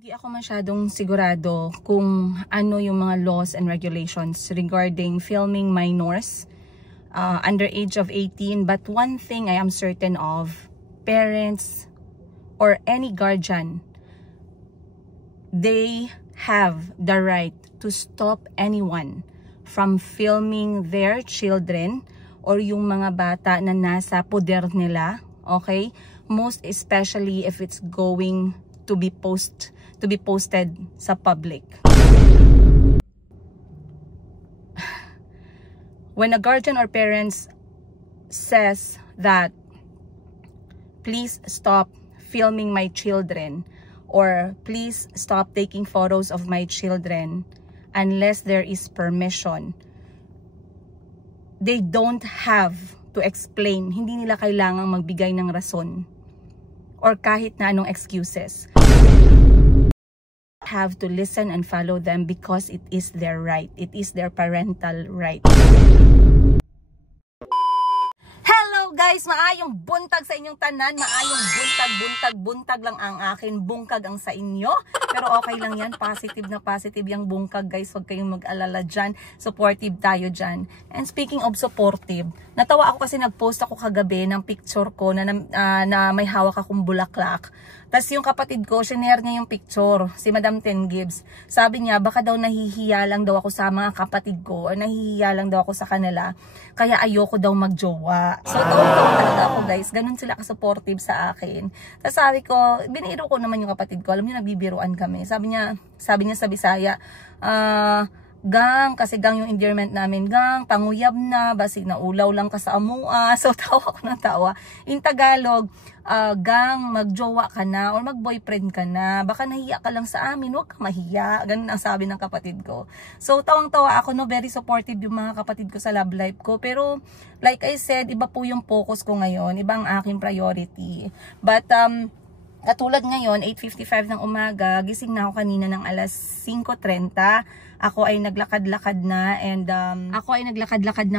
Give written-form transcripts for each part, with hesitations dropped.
Hindi ako masyadong sigurado kung ano yung mga laws and regulations regarding filming minors under age of 18. But one thing I am certain of, parents or any guardian, they have the right to stop anyone from filming their children or yung mga bata na nasa poder nila, okay? Most especially if it's going to be posted sa public. When a guardian or parents says that please stop filming my children or please stop taking photos of my children unless there is permission, they don't have to explain. Hindi nila kailangang magbigay ng rason or kahit na anong excuses. Have to listen and follow them because it is their right. It is their parental right. Hello guys, maayong buntag sa inyong tanan, maayong buntag lang ang akin, bungkag ang sa inyo. Pero okay lang yan, positive na positive yung bungkag guys, huwag kayong mag-alala dyan, supportive tayo dyan. And speaking of supportive, natawa ako kasi nag-post ako kagabi ng picture ko na may hawak akong bulaklak. Tapos yung kapatid ko, shinare niya yung picture, si Madam Ten Gibbs. Sabi niya, baka daw nahihiya lang daw ako sa mga kapatid ko, o nahihiya lang daw ako sa kanila, kaya ayoko daw magjowa. So tawa talaga ako guys, ganun sila ka-supportive sa akin. Tapos sabi ko, biniro ko naman yung kapatid ko, alam niyo nagbibiruan kami. Sabi niya sa Bisaya, gang, kasi gang yung endearment namin, gang, panguyab na, basig na ulaw lang ka sa amua. So tawa ko ng tawa. In Tagalog, gang, magjowa ka na or mag-boyfriend ka na, baka nahiya ka lang sa amin, huwag ka mahiya. Ganun ang sabi ng kapatid ko. So tawang-tawa ako, no, very supportive yung mga kapatid ko sa love life ko. Pero like I said, iba po yung focus ko ngayon, iba ang aking priority. But katulad ngayon, 8:55 ng umaga, gising na ako kanina ng alas 5:30. Ako ay naglakad-lakad na and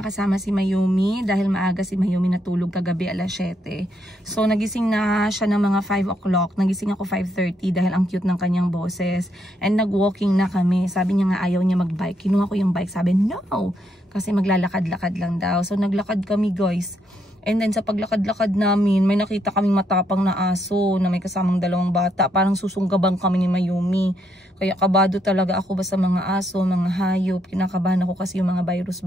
kasama si Mayumi dahil maaga si Mayumi natulog kagabi alas 7. So nagising na siya ng mga 5 o'clock. Nagising ako 5:30 dahil ang cute ng kanyang boses. And nag-walking na kami. Sabi niya nga ayaw niya mag-bike. Kinuha ko yung bike. Sabi no! Kasi maglalakad-lakad lang daw. So naglakad kami guys. And then sa paglakad-lakad namin, may nakita kaming matapang na aso na may kasamang dalawang bata. Parang susunggabang kami ni Mayumi. Kaya kabado talaga ako ba sa mga aso, mga hayop. Kinakabahan ako kasi yung mga virus,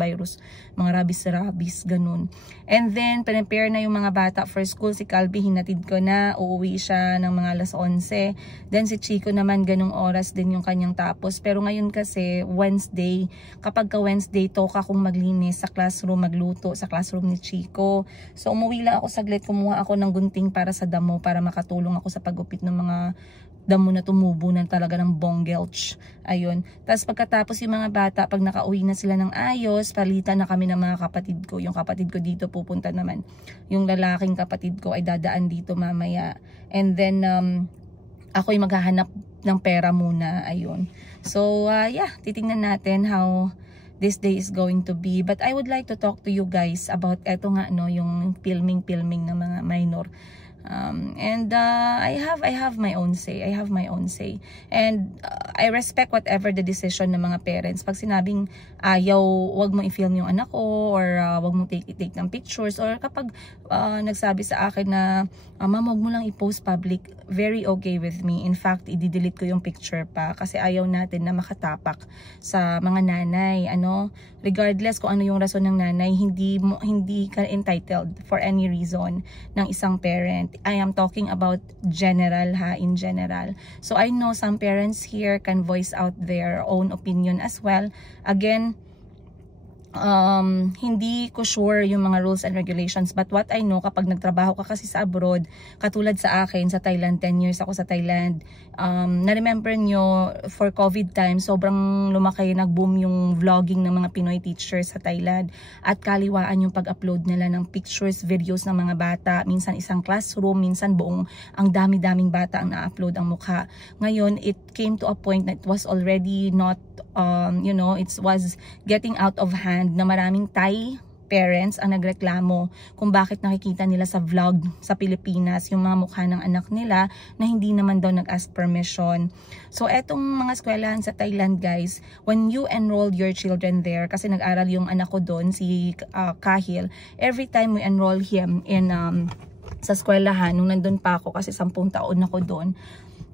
mga rabies, ganun. And then, prepare na yung mga bata for school. Si Calvi, hinatid ko na. Uuwi siya ng mga alas 11. Then si Chico naman, ganung oras din yung kanyang tapos. Pero ngayon kasi, Wednesday. Kapag ka Wednesday, toka kong maglinis sa classroom, magluto sa classroom ni Chico. So umuwi lang ako saglit, kumuha ako ng gunting para sa damo para makatulong ako sa paggupit ng mga damo na tumubo na talaga ng bongelch. Ayun. Tapos pagkatapos yung mga bata, pag nakauwi na sila ng ayos, palitan na kami ng mga kapatid ko. Yung kapatid ko dito pupunta naman. Yung lalaking kapatid ko ay dadaan dito mamaya. And then ako'y maghahanap ng pera muna. Ayun. So yeah, titingnan natin how this day is going to be. But I would like to talk to you guys about eto nga no, yung filming ng mga minor. And I have my own say. And I respect whatever the decision ng mga parents. Pag sinabing ayaw, wag mo i-film yung anak ko or wag mo take ng pictures, or kapag nagsabi sa akin na ma'am, wag mo lang i-post public, very okay with me. In fact, i-delete ko yung picture pa kasi ayaw natin na makatapak sa mga nanay. Regardless kung ano yung rason ng nanay, hindi ka entitled for any reason ng isang parent. I am talking about general in general. So I know some parents here can voice out their own opinion as well. Again, hindi ko sure yung mga rules and regulations, but what I know, kapag nagtrabaho ka kasi sa abroad, katulad sa akin sa Thailand, 10 years ako sa Thailand, na-remember nyo for COVID time, sobrang lumaki, nag-boom yung vlogging ng mga Pinoy teachers sa Thailand, at kaliwaan yung pag-upload nila ng pictures, videos ng mga bata, minsan isang classroom, minsan buong, ang dami-daming bata ang na-upload ang mukha. Ngayon, it came to a point that it was already not, it was getting out of hand, na maraming Thai parents ang nagreklamo kung bakit nakikita nila sa vlog sa Pilipinas yung mga mukha ng anak nila na hindi naman daw nag-ask permission. So etong mga eskwelahan sa Thailand guys, when you enrolled your children there, kasi nag-aral yung anak ko doon, si Kahil, every time we enroll him in sa eskwelahan, nung nandun pa ako kasi 10 taon ako doon,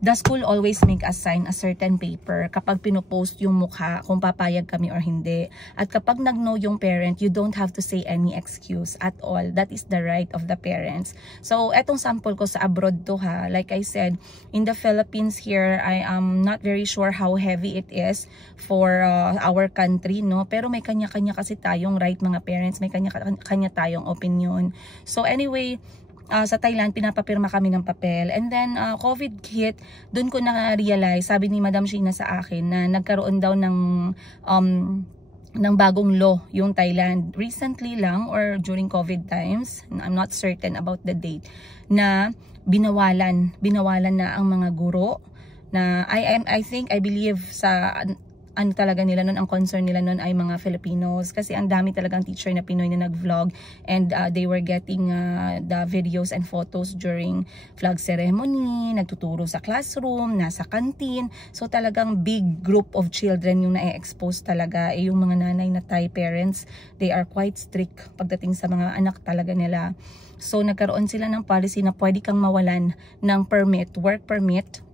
the school always make us sign a certain paper kapag pinopost yung mukha kung papayag kami or hindi. At kapag nag-no yung parent, you don't have to say any excuse at all. That is the right of the parents. So, etong sample ko sa abroad to ha. Like I said, in the Philippines here, I am not very sure how heavy it is for our country, no? Pero may kanya-kanya kasi tayong right mga parents, may kanya-kanya tayong opinion. So, anyway, sa Thailand, pinapapirma kami ng papel. And then, COVID hit, dun ko na-realize, sabi ni Madam Sheena sa akin, na nagkaroon daw ng bagong law yung Thailand. Recently lang, or during COVID times, I'm not certain about the date, na binawalan na ang mga guro, na I believe sa ano talaga nila nun, ang concern nila nun ay mga Filipinos, kasi ang dami talagang teacher na Pinoy na nag-vlog, and they were getting the videos and photos during flag ceremony, nagtuturo sa classroom, nasa canteen. So talagang big group of children yung na-expose talaga. Yung mga nanay na Thai parents, they are quite strict pagdating sa mga anak talaga nila. So nagkaroon sila ng policy na pwede kang mawalan ng permit, work permit.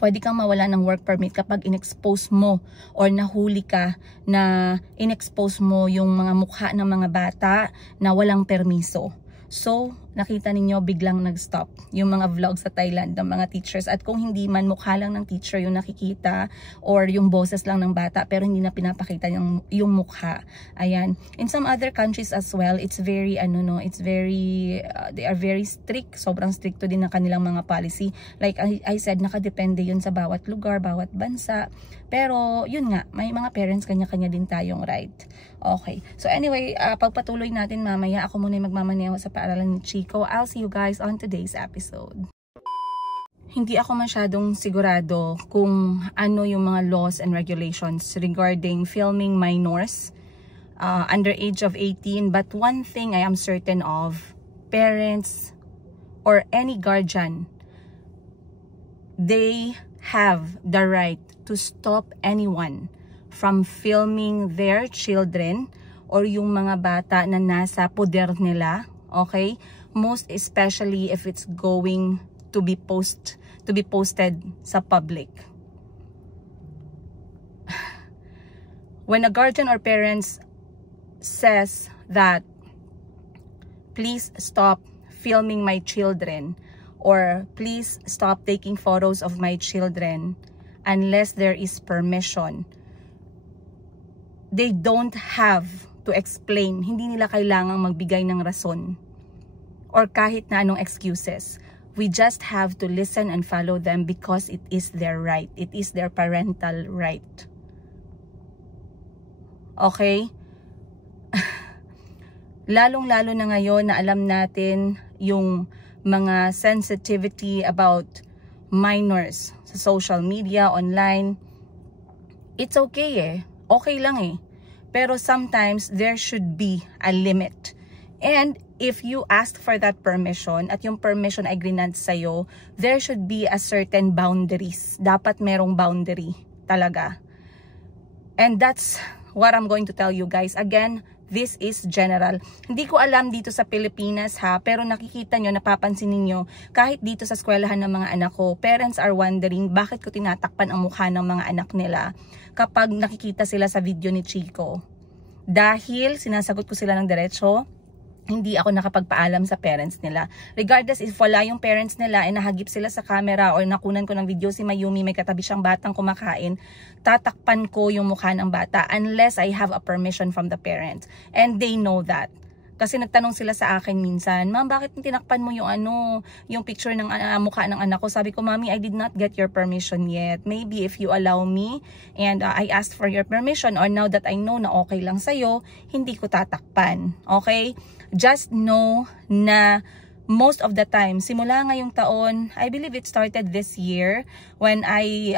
Pwede kang mawala ng work permit kapag in-expose mo or nahuli ka na in-expose mo yung mga mukha ng mga bata na walang permiso. So, nakita ninyo biglang nag-stop yung mga vlogs sa Thailand ng mga teachers. At kung hindi man, mukha lang ng teacher yung nakikita or yung boses lang ng bata pero hindi na pinapakita yung mukha. Ayan. In some other countries as well, it's very, they are very strict. Sobrang stricto din ng kanilang mga policy. Like I said, nakadepende yun sa bawat lugar, bawat bansa. Pero, yun nga, may mga parents, kanya-kanya din tayong right. Okay. So anyway, pagpatuloy natin mamaya, ako muna yung magmamaneho sa paaralan ni Chico. I'll see you guys on today's episode. Hindi ako masyadong sigurado kung ano yung mga laws and regulations regarding filming minors under age of 18. But one thing I am certain of, parents or any guardian, they have the right to stop anyone from filming their children or yung mga bata na nasa poder nila, okay? Most especially if it's going to be posted sa public. When a guardian or parents says that please stop filming my children or please stop taking photos of my children unless there is permission, they don't have to explain. Hindi nila kailangang magbigay ng rason or kahit na anong excuses. We just have to listen and follow them because it is their right. It is their parental right. Okay? Lalong-lalo na ngayon na alam natin yung mga sensitivity about minors sa social media, online. It's okay eh. Okay lang eh. Pero sometimes there should be a limit. And if you asked for that permission at yung permission ay grinant sa'yo, there should be a certain boundaries. Dapat merong boundary talaga. And that's what I'm going to tell you guys. Again, this is general. Hindi ko alam dito sa Pilipinas ha, pero nakikita nyo, napapansin ninyo, kahit dito sa eskwelahan ng mga anak ko, parents are wondering bakit ko tinatakpan ang mukha ng mga anak nila kapag nakikita sila sa video ni Chico. Dahil sinasagot ko sila ng diretso, hindi ako nakapagpaalam sa parents nila. Regardless if wala yung parents nila ay nahagip sila sa camera or nakunan ko ng video si Mayumi, may katabi siyang batang kumakain, tatakpan ko yung mukha ng bata unless I have a permission from the parents. And they know that. Kasi nagtanong sila sa akin minsan, "Ma'am, bakit tinakpan mo yung yung picture ng mukha ng anak ko?" Sabi ko, "Mommy, I did not get your permission yet. Maybe if you allow me and I asked for your permission or now that I know na okay lang sa'yo, hindi ko tatakpan." Okay? Just know na most of the time, simula ngayong taon, I believe it started this year when I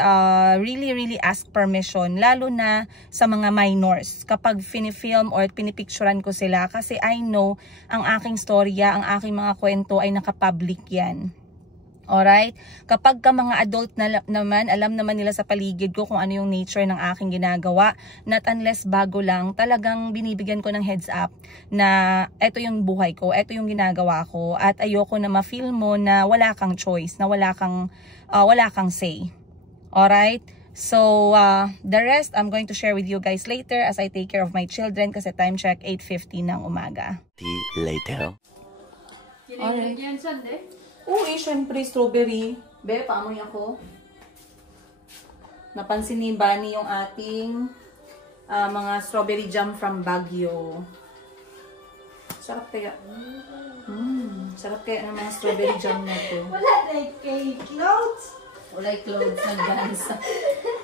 really ask permission, lalo na sa mga minors kapag finifilm or pinipicturan ko sila, kasi I know ang aking storya, ang aking mga kwento ay nakapublic yan. Alright? Kapag ka mga adult na naman, alam naman nila sa paligid ko kung ano yung nature ng aking ginagawa. Not unless bago lang, talagang binibigyan ko ng heads up na eto yung buhay ko, eto yung ginagawa ko, at ayoko na ma-feel mo na wala kang choice, na wala kang say. Alright? So, the rest, I'm going to share with you guys later as I take care of my children kasi time check, 8:50 ng umaga. Later. Alright. Oo, syempre, strawberry. Be, paamoy ako. Napansin ni Bunny yung ating mga strawberry jam from Baguio. Sarap kaya. Sarap kaya ng mga strawberry jam na to. Wala na kay clothes. Wala clothes na guys.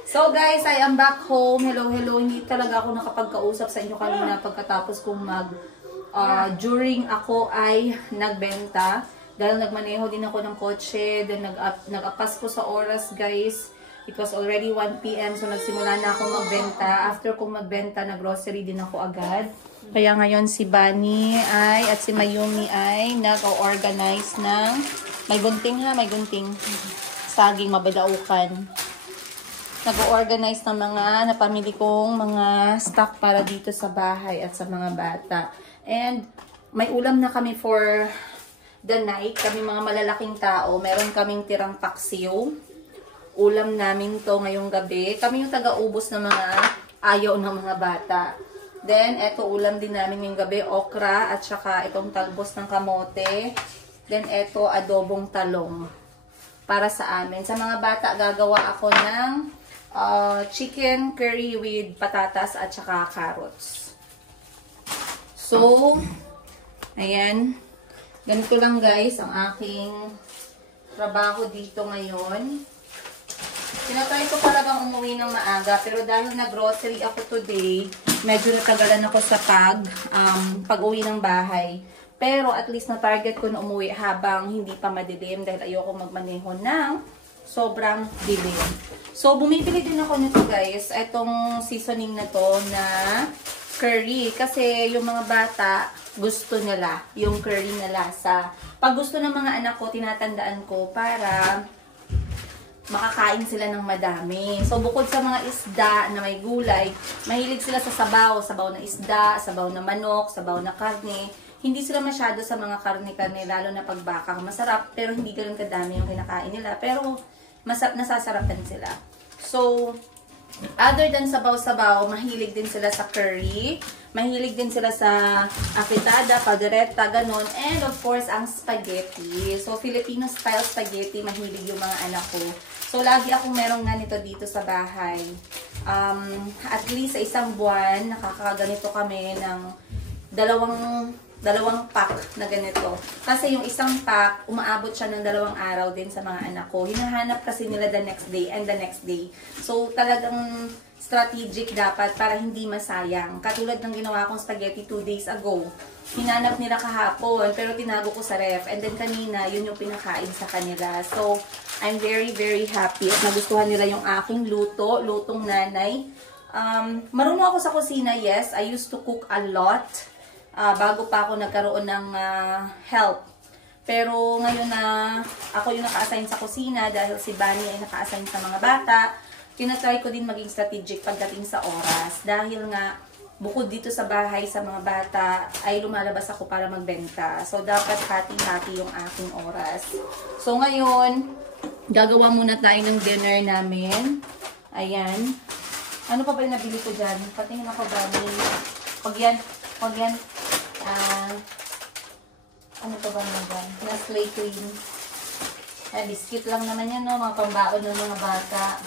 So guys, I am back home. Hello. Hindi talaga ako nakapagkausap sa inyo kanina pagkatapos kong during ako ay nagbenta. Dahil nagmaneho din ako ng kotse, then nag-apas ko sa oras guys. It was already 1 PM, so nagsimula na akong magbenta. After kong magbenta, nag-grocery din ako agad. Kaya ngayon si Bunny at si Mayumi ay nag-organize ng, may gunting ha, may gunting. Saging, mabadaukan. Nag-organize ng mga napamili kong mga stock para dito sa bahay at sa mga bata. And may ulam na kami for the night, kami mga malalaking tao, meron kaming tirang paksiw. Ulam namin to ngayong gabi. Kami yung taga-ubos ng mga ayaw ng mga bata. Then, eto ulam din namin ngayong gabi, okra, at saka itong talbos ng kamote. Then, eto adobong talong para sa amin. Sa mga bata, gagawa ako ng chicken curry with patatas at saka carrots. So, ayan. Ganito lang guys ang aking trabaho dito ngayon. Tinatry ko talagang umuwi ng maaga, pero dahil nag-grocery ako today, medyo natagalan ako sa pag-uwi ng bahay. Pero at least na-target ko na umuwi habang hindi pa madilim dahil ayoko magmaneho ng sobrang dilim. So bumibili din ako nito guys, itong seasoning na to na curry. Kasi yung mga bata, gusto nila yung curry na lasa. Pag gusto ng mga anak ko, tinatandaan ko para makakain sila ng madami. So, bukod sa mga isda na may gulay, mahilig sila sa sabaw. Sabaw na isda, sabaw na manok, sabaw na karne. Hindi sila masyado sa mga karne-karne, lalo na pag baka. Masarap, pero hindi ganoon kadami yung kinakain nila. Pero, nasasarapan sila. So, other than sabaw-sabaw, mahilig din sila sa curry. Mahilig din sila sa afritada, caldereta, ganon. And of course, ang spaghetti. So, Filipino-style spaghetti, mahilig yung mga anak ko. So, lagi akong merong ganito dito sa bahay. At least sa isang buwan, nakakaganito kami ng dalawang pack na ganito. Kasi yung isang pack, umaabot siya ng 2 araw din sa mga anak ko. Hinahanap kasi nila the next day and the next day. So, talagang strategic dapat para hindi masayang. Katulad ng ginawa kong spaghetti 2 days ago. Hinanap nila kahapon, pero tinago ko sa ref. And then kanina, yun yung pinakain sa kanila. So, I'm very happy at nagustuhan nila yung aking lutong nanay. Marunong ako sa kusina, yes. I used to cook a lot. Bago pa ako nagkaroon ng help. Pero ngayon na ako yung naka-assign sa kusina dahil si Bunny ay naka-assign sa mga bata, tinatry ko din maging strategic pagdating sa oras. Dahil nga, bukod dito sa bahay sa mga bata, ay lumalabas ako para magbenta. So, dapat hati-hati yung aking oras. So, ngayon, gagawa muna tayo ng dinner namin. Ayan. Ano pa ba yung nabili ko dyan? Patingin ako, Bunny. Pag yan. Ano pa ba naman dyan? Nestle cream. Biscuit lang naman yan, no? Mga pambaon ng mga bata.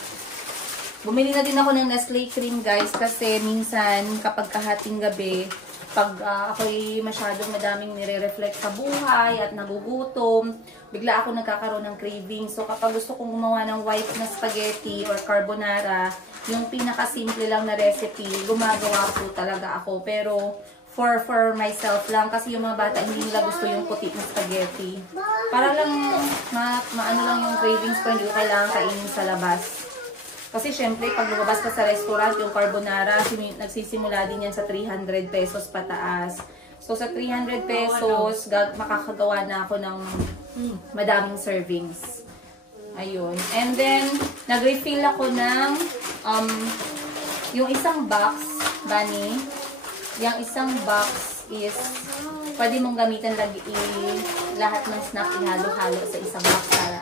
Bumili na din ako ng Nestle cream, guys. Kasi minsan, kapag kahating gabi, pag ako'y masyadong madaming nire-reflect sa buhay at nagugutom, bigla ako nagkakaroon ng craving. So, kapag gusto kong gumawa ng white na spaghetti or carbonara, yung pinaka-simple lang na recipe, gumagawa po talaga ako. Pero, for myself lang kasi yung mga bata hindi nila gusto yung puti ng spaghetti. Para lang maano lang yung cravings ko, hindi ko kailangan kainin sa labas. Kasi syempre pag lumabas ka sa restaurant, yung carbonara, nagsisimula din yan sa 300 pesos pataas. So sa 300 pesos, makakagawa na ako ng madaming servings. Ayun. And then, nag-refill ako ng yung isang box, Bunny. Yung isang box is pwede mong gamitin lagi lahat ng snack ihalo-halo sa isang box para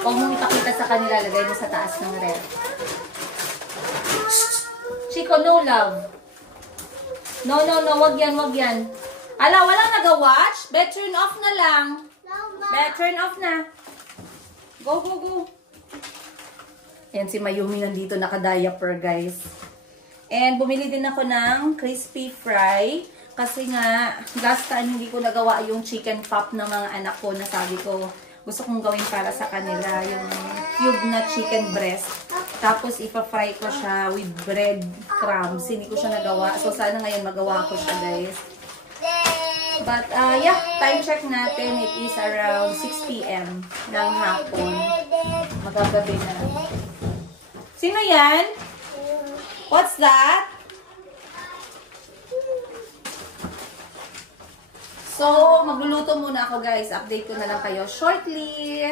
huwag mong ipakita sa kanila, lagay mo sa taas ng ref. Chico, no love. No, wag yan, wag yan. Ala, walang nag-watch? Bet turn off na lang. Bet turn off na. Go. Ayan si Mayumi nandito naka-diaper, guys. And bumili din ako ng crispy fry. Kasi nga, last time hindi ko nagawa yung chicken pop ng mga anak ko na sabi ko, gusto kong gawin para sa kanila. Yung cube na chicken breast. Tapos ipa-fry ko siya with bread crumbs. Hindi ko siya nagawa. So sana ngayon magawa ko siya, guys. But yeah, time check natin. It is around 6 p.m. ng hapon. Magagabi na. Sino yan? What's that? So, magluluto muna ako, guys. Update ko na lang kayo shortly.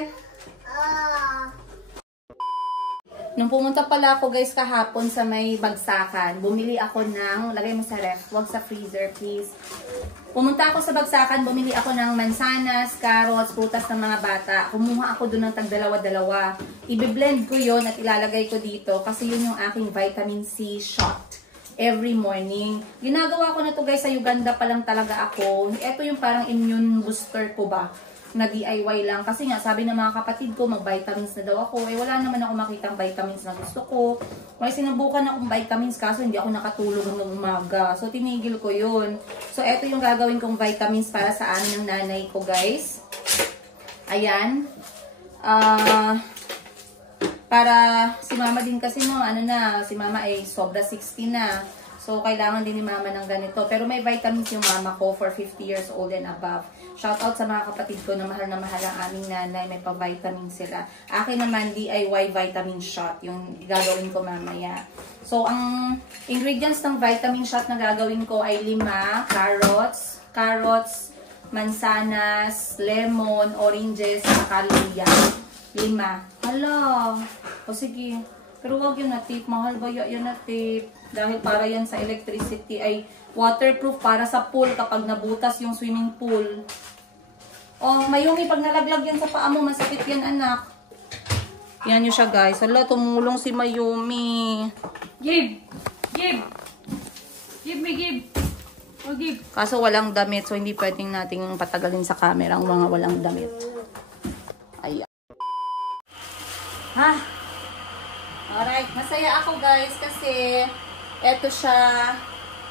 Nung pumunta pala ako, guys, kahapon sa may bagsakan, bumili ako ng, lagay mo sa ref, wag sa freezer, please. Pumunta ako sa bagsakan, bumili ako ng mansanas, carrots, prutas ng mga bata. Kumuha ako doon ng tag-dalawa-dalawa. Ibe-blend ko yon at ilalagay ko dito kasi yun yung aking vitamin C shot. Every morning. Ginagawa ko na to, guys, sa Uganda pa lang talaga ako. Ito yung parang immune booster ko ba, na DIY lang. Kasi nga, sabi ng mga kapatid ko, mag-vitamins na daw ako. Eh, wala naman ako makitang vitamins na gusto ko. May sinubukan akong vitamins kaso hindi ako nakatulog hanggang umaga. So, tinigil ko yun. So, eto yung gagawin kong vitamins para sa amin ng nanay ko, guys. Ayan. Para si mama din kasi no, si mama ay sobra 60 na. So, kailangan din ni mama ng ganito. Pero may vitamins yung mama ko for 50 years old and above. Shout out sa mga kapatid ko na mahal ang aming nanay. May pa-vitamin sila. Akin naman, DIY vitamin shot. Yung gagawin ko mamaya. So, ang ingredients ng vitamin shot na gagawin ko ay 5 carrots, mansanas, lemon, oranges, saka luya. 5. Hala. O sige. Pero wag yun na tip. Mahal ba yun na tip? Dahil para yan sa electricity ay waterproof para sa pool kapag nabutas yung swimming pool. Oh, Mayumi, pag nalaglag yan sa paa mo, masakit yan, anak. Yan nyo siya, guys. Hala, tumulong si Mayumi. Give me, give. Oh, give. Kaso walang damit, so hindi pwedeng nating patagalin sa camera ang mga walang damit. Ayan. Ha? Alright, masaya ako, guys, kasi eto siya,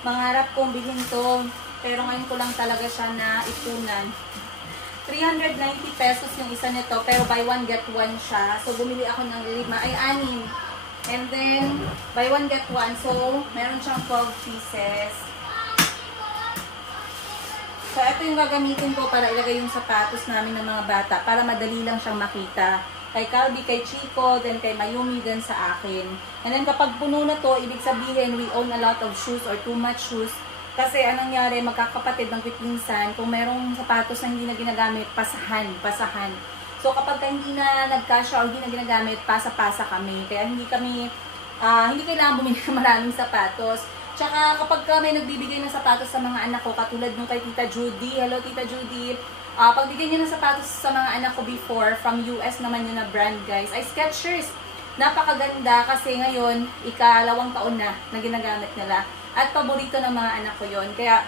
mangarap kong bilhin to, pero ngayon ko lang talaga siya na ipunan. 390 pesos yung isa nito, pero buy one get one siya. So, bumili ako ng 6, ay 6. And then, buy one get one. So, meron siyang 12 pieces. So, ito yung gagamitin ko para ilagay yung sapatos namin ng mga bata, para madali lang siyang makita. Kay Calby, kay Chico, then kay Mayumi, then sa akin. And then kapag puno na to, ibig sabihin we own a lot of shoes or too much shoes. Kasi anong nangyari, magkakapatid ng pipinsan, kung merong sapatos na hindi na ginagamit, pasahan. So kapag hindi na nagkasya o hindi na ginagamit, pasa-pasa kami. Kaya hindi kailangan bumili ng maraming sapatos. Tsaka kapag may nagbibigay ng sapatos sa mga anak ko, katulad nung kay Tita Judy, hello Tita Judy, pagbigay niyo ng sapatos sa mga anak ko before, from US naman yun na brand, guys, ay Skechers. Napakaganda kasi ngayon, ika-2 taon na ginagamit nila. At paborito ng mga anak ko yon. Kaya,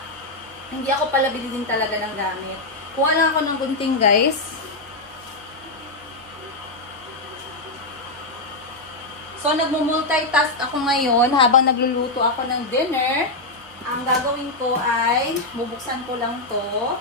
hindi ako pala bilhin talaga ng gamit. Kuha lang ako ng gunting, guys. So, nagmumultitask ako ngayon habang nagluluto ako ng dinner. Ang gagawin ko ay, bubuksan ko lang to.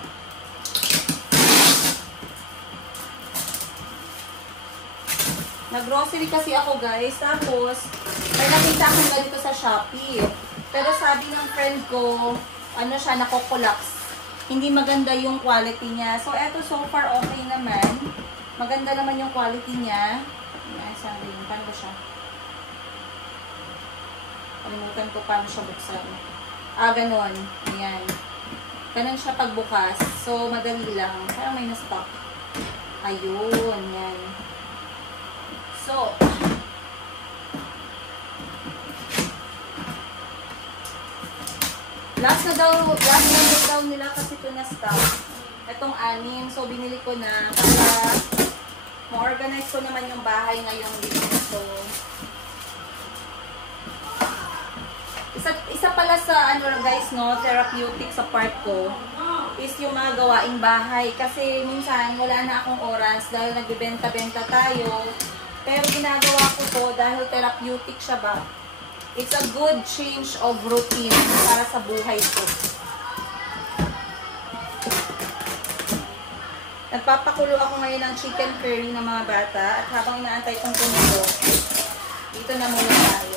Nag-grocery kasi ako, guys. Tapos, may nakita akong ganito sa Shopee. Pero sabi ng friend ko, ano siya, nako-collapse. Hindi maganda yung quality niya. So, eto so far okay naman. Maganda naman yung quality niya. Ayan, sabi yun. Paano ba siya? Kalimutan ko paano siya buksan. Ganon. Ayan. Ganon siya pagbukas. So, madali lang. Parang may na-stock. Ayun. Yan. So, last na daw nila kasi ito na stock. Itong 6. So, binili ko na para ma-organize ko naman yung bahay ngayong dito. So, isa pala sa, guys, no, therapeutic sa part ko is yung mga gawaing bahay. Kasi minsan, wala na akong oras dahil nagbibenta-benta tayo. Pero ginagawa ko to dahil therapeutic siya ba? It's a good change of routine para sa buhay ko. Nagpapakulo ako ngayon ng chicken curry ng mga bata at habang inaantay kong kumulo, dito na muna tayo.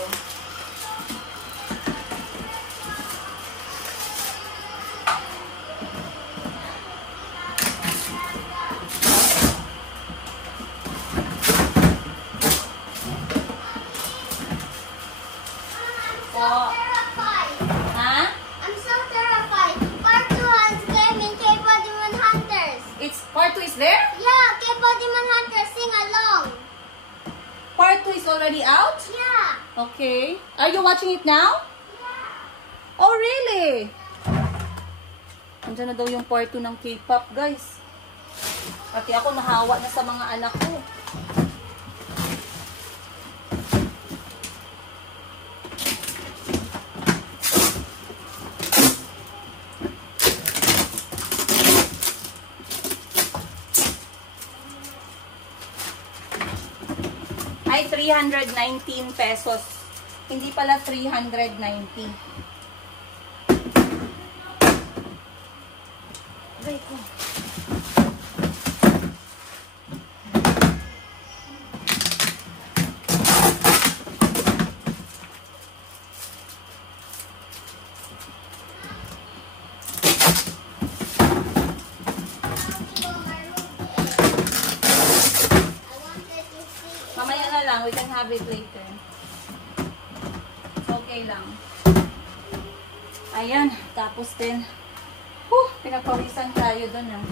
Already out? Yeah. Okay. Are you watching it now? Yeah. Oh, really? Andiyan na daw yung part 2 ng K-pop, guys. Pati ako nahawa na sa mga anak ko. Ay, 319 pesos. Hindi pala 390. Aray ko. Mamaya na lang, we can have it later. Okay lang. Ayan, tapos din. Pinagpawisan tayo doon ah.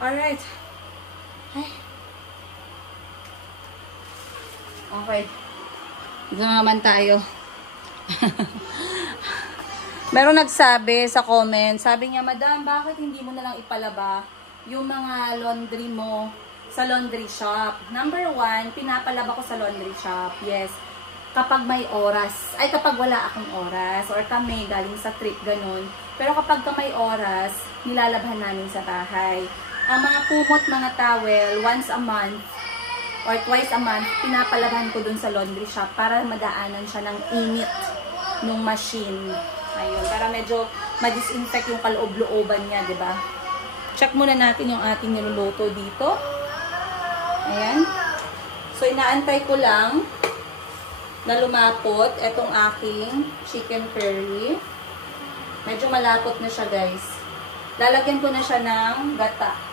Alright. Ay. Okay. Ito naman tayo. Meron nagsabi sa comment, sabi niya, Madam, bakit hindi mo na lang ipalaba yung mga laundry mo sa laundry shop? Number 1, pinapalaba ko sa laundry shop. Yes. Kapag may oras, ay kapag wala akong oras, or kami galing sa trip, ganun. Pero kapag may oras, nilalabhan namin sa bahay. Ang mga kumot, mga towel, once a month or twice a month, pinapalaban ko dun sa laundry shop para madaanan siya ng init ng machine. Ayun, para medyo ma-disinfect yung kaloob-looban niya, di ba? Check muna natin yung ating niluluto dito. Ayan. So, inaantay ko lang na lumapot itong aking chicken curry. Medyo malapot na siya, guys. Lalagyan ko na siya ng gata.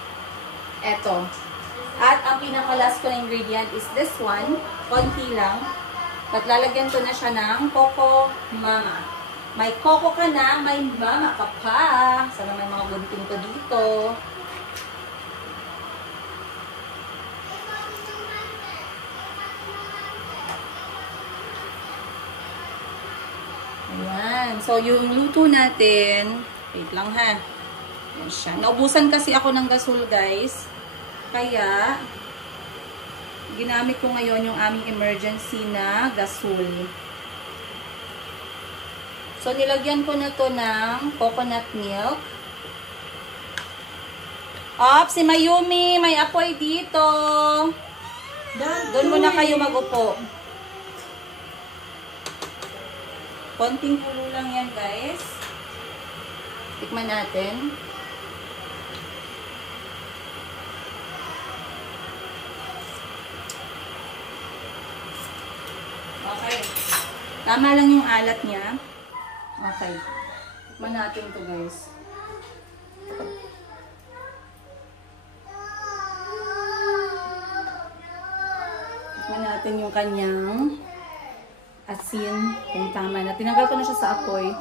Eto. At ang pinaka-last ko na ingredient is this one. Konti lang. At lalagyan ko na siya ng Coco Mama. May Coco ka na, may Mama ka pa. Sana may mga gunting ko dito. Ayan. So, yung luto natin, wait lang ha. Ayan siya. Naubusan kasi ako ng gasol, guys. Kaya, ginamit ko ngayon yung aming emergency na gasol. So, nilagyan ko na to ng coconut milk. Si Mayumi, may apoy dito. Doon muna kayo mag-upo. Konting kulo lang yan, guys. Tikman natin. Okay. Tama lang yung alat niya. Okay. Tikman natin to, guys. Tikman natin yung kanyang asin, kung tama na. Tinanggal ko na siya sa apoy.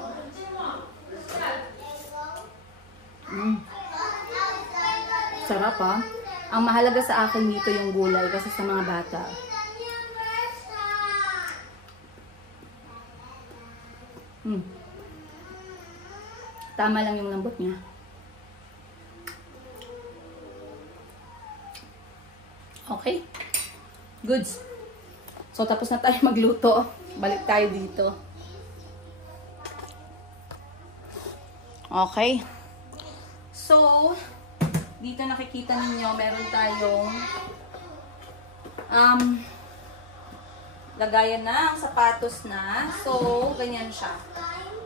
Sarap, ha? Ang mahalaga sa akin dito yung gulay kasi sa mga bata. Tama lang yung lambot niya. Okay. Goods. So, tapos na tayo magluto. Balik tayo dito. Okay. So, dito nakikita ninyo, meron tayong lagayan na ang sapatos na. So, ganyan siya.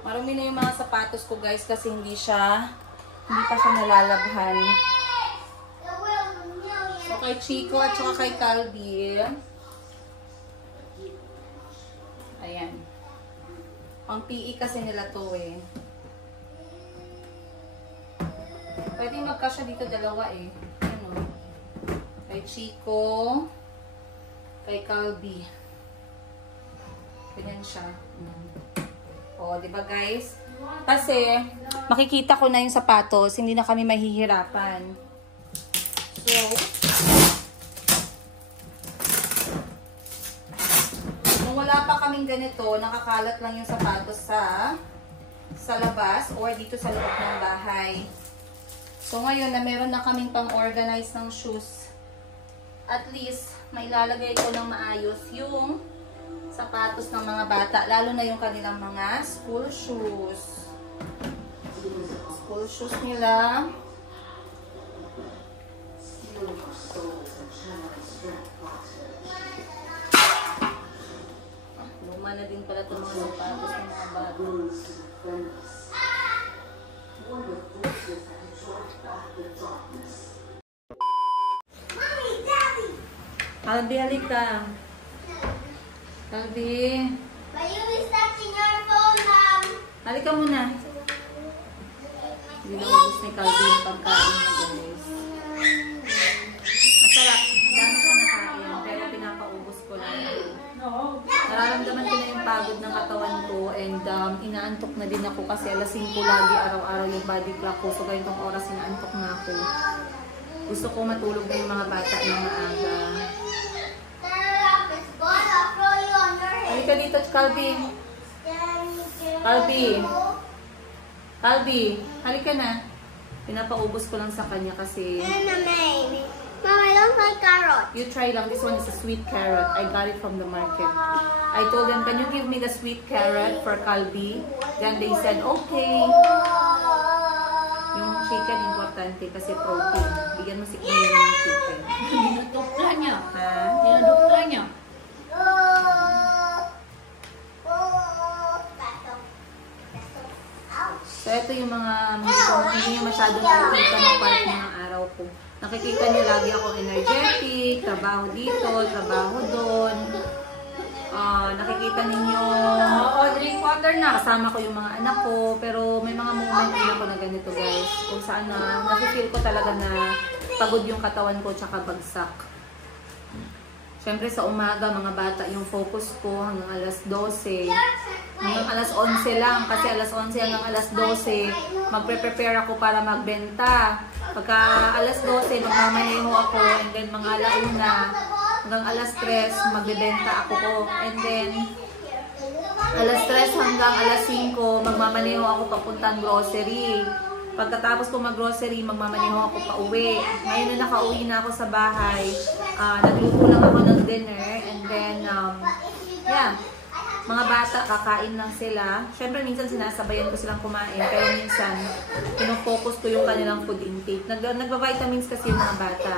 Marumi na yung mga sapatos ko, guys, kasi hindi pa siya nalalabhan. So, kay Chico at saka kay Calvi, ayan. Ang PE kasi nila to eh. Pwede magkasya dito dalawa eh. Ano? Kay Chico, kay Calvi. Ganyan siya. O, diba guys? Kasi, makikita ko na yung sapatos, hindi na kami mahihirapan. So, kung wala pa kaming ganito, nakakalat lang yung sapatos sa labas or dito sa loob ng bahay. So, ngayon na meron na kaming pang-organize ng shoes, at least, mailalagay ko ng maayos yung sapatos ng mga bata, lalo na yung kanilang mga school shoes. School shoes nila. Luma na din pala itong mga sapatos ng mga bata. Calvi, halika. Calvi. But you be touching your phone, Mom. Halika muna. Hindi na ubus ni Calvi yung pagkain niya, guys. Masarap. Dami siya nakain, pero pinapaubos ko lang. Nararamdaman ko na yung pagod ng katawan ko and inaantok na din ako kasi alas 5 lagi araw-araw yung body clock ko. So ganitong oras inaantok na ako. Gusto ko matulog na yung mga bata ng maaga. Halika dito, Calvi. Calvi. Calvi, halika na. Pinapaubos ko lang sa kanya kasi... Mom, I don't like carrot. You try lang. This one is a sweet carrot. I got it from the market. I told them, can you give me the sweet carrot for Calvi? Then they said, okay. Yung chicken, importante kasi protein. Bigyan mo si Kuya ng chicken. Dinudukla niya. Ha? Dinudukla niya. So, ito yung mga hindi nyo masyadong nakikita ng part ng araw ko. Nakikita nyo lagi ako energetic, trabaho dito, trabaho doon. Nakikita ninyo, Drink water na. kasama ko yung mga anak ko, pero may mga moment din ako na ganito, guys. Kung saan na, nakifeel ko talaga na pagod yung katawan ko, tsaka bagsak. Siyempre sa umaga, mga bata, yung focus ko hanggang alas 12. Hanggang alas 11 lang, kasi alas 11 hanggang alas 12, magpe-prepare ako para magbenta. Pagka alas 12, magmamaneho ako, and then mga alauna, hanggang alas 3, magbebenta ako ko. And then, alas 3 hanggang alas 5, magmamaneho ako papuntang grocery. Pagkatapos ko mag-grocery, magmamaneho ako pa uwi. Ngayon na nakauwi na ako sa bahay, nagluto lang ako ng dinner. And then, yeah, mga bata, kakain lang sila. Siyempre, minsan sinasabayan ko silang kumain. Pero minsan, pinofocus ko yung kanilang food intake. Nagba-vitamins kasi yung mga bata.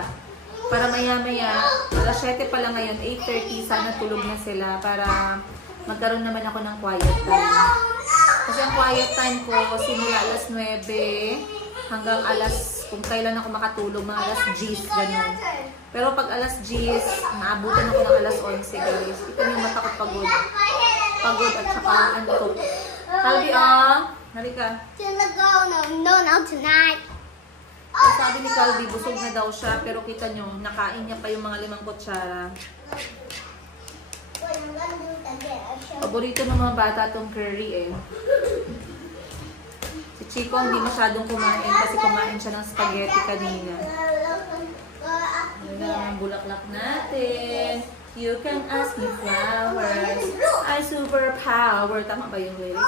Para maya-maya, alas 7 pa lang ngayon, 8:30, sana tulog na sila para magkaroon naman ako ng quiet time. Kasi ang quiet time ko, simula alas 9 hanggang kung kailan ako makatulog, mga alas 10, ganun. Pero pag alas 10, naabutan ako ng alas 11, guys. Ito yung mata ko pagod. Pagod at saka antok. Kalbi, halika. No, not tonight. Sabi ni Calvi, busog na daw siya, pero kita nyo, nakain niya pa yung mga 5 kutsara. Paborito ng mga bata itong curry eh. Si Chico hindi masyadong kumain kasi kumain siya ng spaghetti kanina. Ayan ang bulaklak natin. You can ask me flowers. I superpower. Tama ba yung lyrics?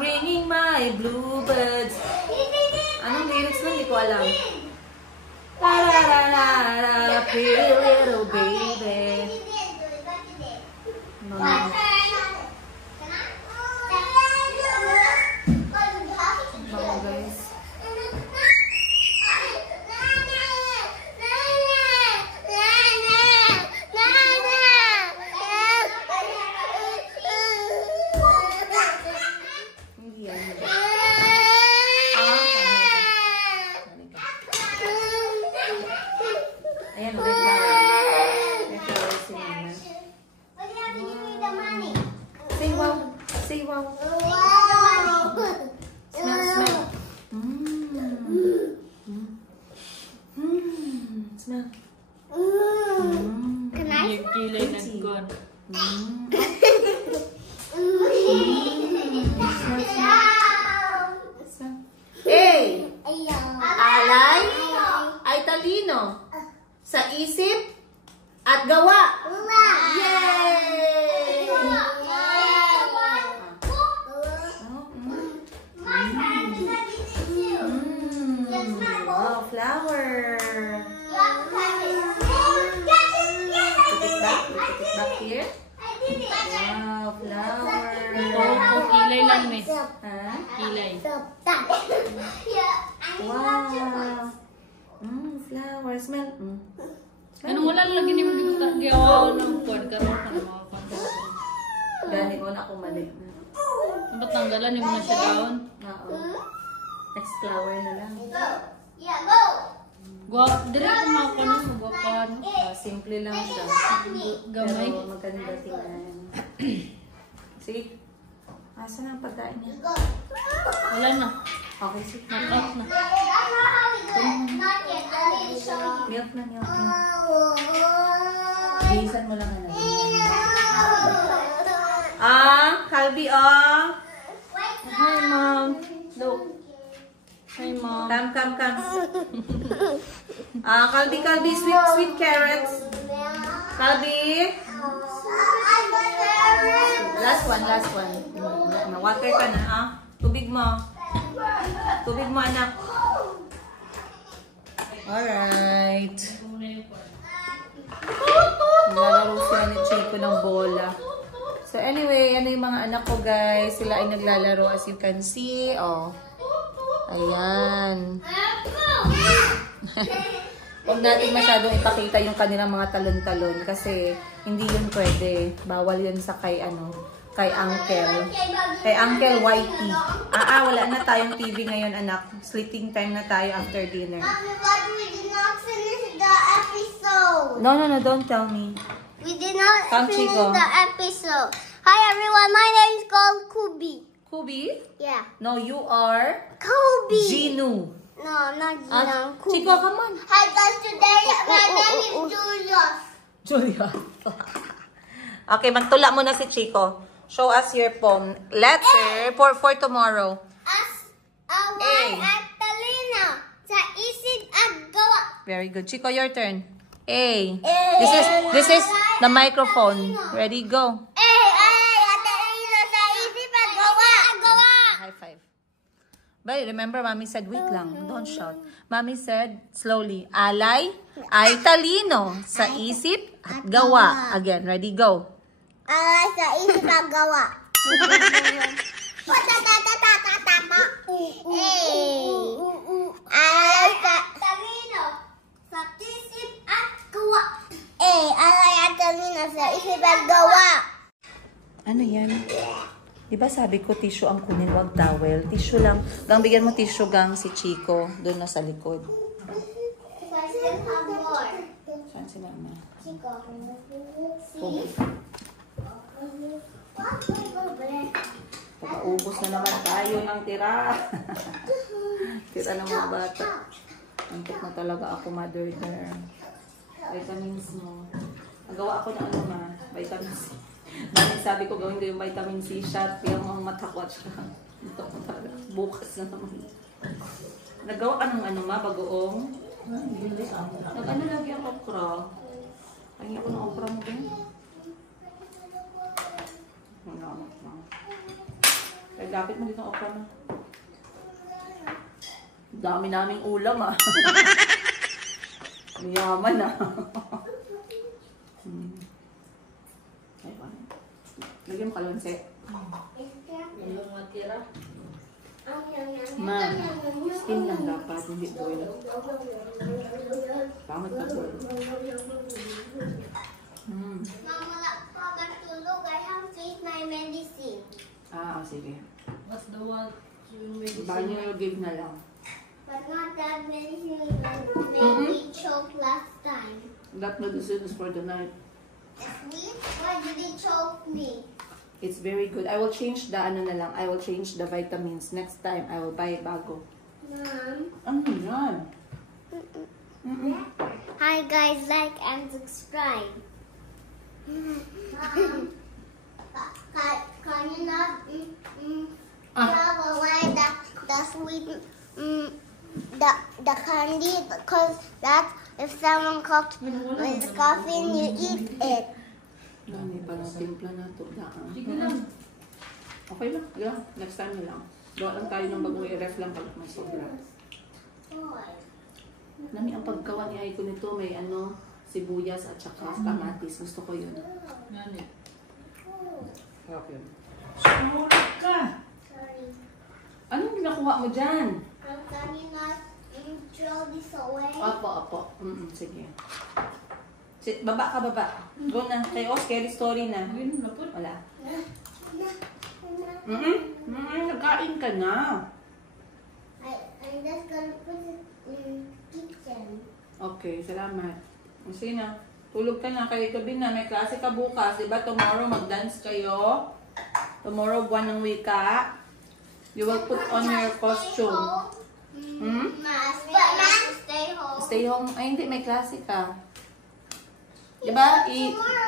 Bringing my bluebirds. Anong lyrics nun? Hindi ko alam. La pretty little baby. Bango guys. Hindi yan. Ayan, wait lang. Say wow. Say wow. Smell, smell. Smell. Can I? Yung kilay ng kon. Smell. Hey! Alay ay talino sa isip at gawa. Yay! Wow, flower. Put it back here. Wow, flower. Oo, kilay lang, miss. Ha? Kilay. Wow. Flower. Smell. Ano wala lagi ni mo gawa ng kon karon ka mga kon. Gani ko na kumalik na. Dapat tanggalan mo na siya down. Oo. Next flower na lang. Gwa, dire ko mga kon mo gwapan. Simple lang siya. Gamay. Pero maganda tingnan. Sige. Asa na ang pagkain niya? Wala na. Okay, sige. Knock na. Milk na, milk na. Bilisan mo lang na. Calvi, Hi, Mom. Look. Hi, mom. Come. Calvi, sweet carrots. Calvi. Last one. Water ka na, Tubig mo, anak. Alright. Naglalaro sila ni Chico ng bola. So anyway, ano yung mga anak ko guys. Sila ay naglalaro as you can see. Ayan. Huwag natin masyadong ipakita yung kanilang mga talon-talon kasi hindi yun pwede. Bawal yun sa kay Uncle. Kay Uncle Whitey. Wala na tayong TV ngayon, anak. Sleeping time na tayo after dinner. But we did not finish the episode. No, don't tell me. We did not Come, finish Chico. the episode. Hi everyone, my name is called Kubi. Kubi? Yeah. No, you are Kubi. Ginu. No, not Gina. Kubi. Chico, come on. Hi guys, today my name is Julius. Julia. Okay, magtula muna si Chico. Show us your poem. Letter for tomorrow. Away at Talina sa isip at gawa. Very good. Chico, your turn. A. This is the microphone. Ready, go. At Talina sa isip at gawa. High five. But remember, Mommy said, wait lang, don't shout. Mommy said, slowly, alay ay talino sa isip at gawa. Again, ready, go. Alay sa isip at gawa. Alay sa talino sa isip at gawa. Alay at talino sa isip at gawa. Ano yan? Diba sabi ko, tissue ang kunin, wag towel. Tissue lang. Gang, bigyan mo tissue, gang, si Chico. Doon na sa likod. Saan si Mama? Ubus. Pagkaubos na naman tayo ng tira. Tira ng mga bata. Antok na talaga ako, mother there. Vitamins mo. Nagawa ako ng ano, ma? Vitamins. Dahil sabi ko gawin ko yung vitamin C shot, yung mga matakwat siya. Ito ko talaga. Bukas na naman. Nagawa ka ng ano, ma? Bagoong? Nag-ano lagi ang okra? Ay, ako ng okra mo din. Wala na. Ay, lapit mo dito ang okra mo. Dami naming ulam, ah. Mayaman, ah. Lagyan mo kalonse. Yung matira. Ma, steam lang dapat, hindi boil. Pangit na boil. Mama, wala pa matulog. I have to eat my medicine. Ah, sige. What's the one? Yung medicine. Banyo give na lang. But not that medicine made me choke last time. That medicine is for the night. Sweet? Why did it choke me? It's very good. I will change the ano na lang. I will change the vitamins. Next time, I will buy bago. Mom. Ano yan? Hi guys, like and subscribe. Mom, can you not throw away the sweet the candy, because that's if someone cooks with coffee and you eat it. Dami pa ng timpla na ito. Sige lang. Okay lang. Yeah. Next time na lang. Gawa lang tayo ng bagong i-ref lang pag may sobra. Nami ang paggawa ni Aiko nito. May ano, sibuyas at saka kamatis. Gusto ko yun. Yan eh. Sarap yun. Sumulat ka! Sorry. Anong ginakuha mo dyan? Can you not throw this away? Apo. Sige. Baba ka, baba. Go na. Kay scary story na. Ayun, napot. Wala. Nagkain ka na. I'm just gonna put it in kitchen. Okay, salamat. Sige na. Tulog ka na. Kaya gabi na. May klase ka bukas. Diba tomorrow mag-dance kayo? Tomorrow buwan ng wika. You will put on your costume. Stay home. Stay home. Ay, hindi. May klase ka. Diba?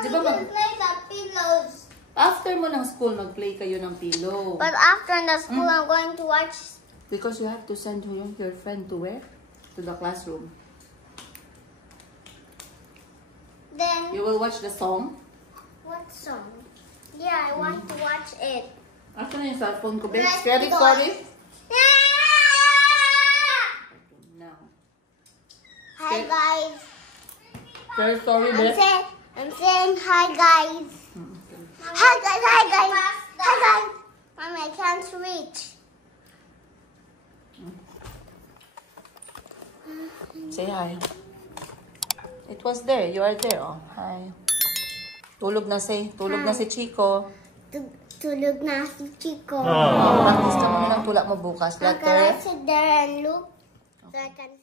Diba Play the pillows. after mo ng school, mag-play kayo ng pillow. But after the school, I'm going to watch. Because you have to send your friend to where? To the classroom. Then You will watch the song. what song? Yeah, I want to watch it. After na yung cellphone ko, babe. Let's Scary go. story. Now. Hi guys. Scary story, babe. I'm saying hi guys. Hi guys. Hi guys. Mommy, I can't reach. Say hi. It was there. You are there. Oh, hi. Tulog na si Chico. Tulog na si Chico. Practice ka muna ng tulak mo bukas. Can I Letter. sit there and look? So I can